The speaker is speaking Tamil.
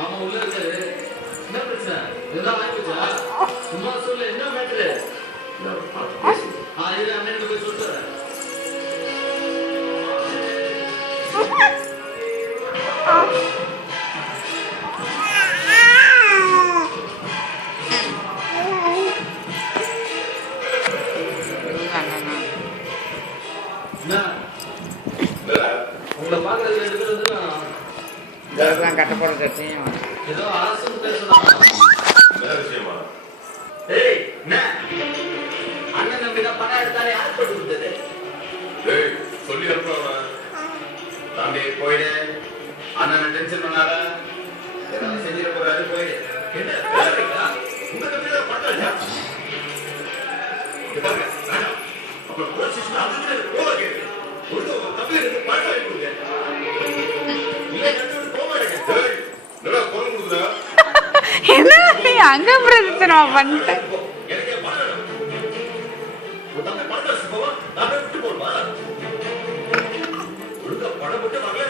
ஆமா உள்ள இருக்காரு. என்ன பிரச்சனை? இதெல்லாம் ஆயிடுச்சா? சும்மா சொல்லு, என்ன மேட்டரு? இது அண்ணனுக்கு போய் சொல்லிட்டு உங்களை பாக்குறது 2 பேர் வந்து கட்ட போற ஏதோ அரசு பேசுறாங்க. விஷயமா? ஏய் என்ன அண்ணன் நம்பிதான் பணம் எடுத்தாலே யார் போட்டு கொடுத்தது? ஏய் சொல்லி அனுப்புறவனா? தம்பி போயிடு, அண்ணன் டென்ஷன் பண்ணாத, ஏதாவது செஞ்சிட போறாரு, போயிடு. என்ன பேசுறீங்களா? உங்க தம்பியில பணம் இல்லையா? பாருங்க அப்புறம் போலீஸ் அதுக்கு போக கேட்கு ஒரு தம்பி பணம் வாங்கி கொடுங்க. என்ன அங்க பிரச்சனை பண்ணிட்டேன். ஒழுங்கா பணம் போட்டு வாங்க.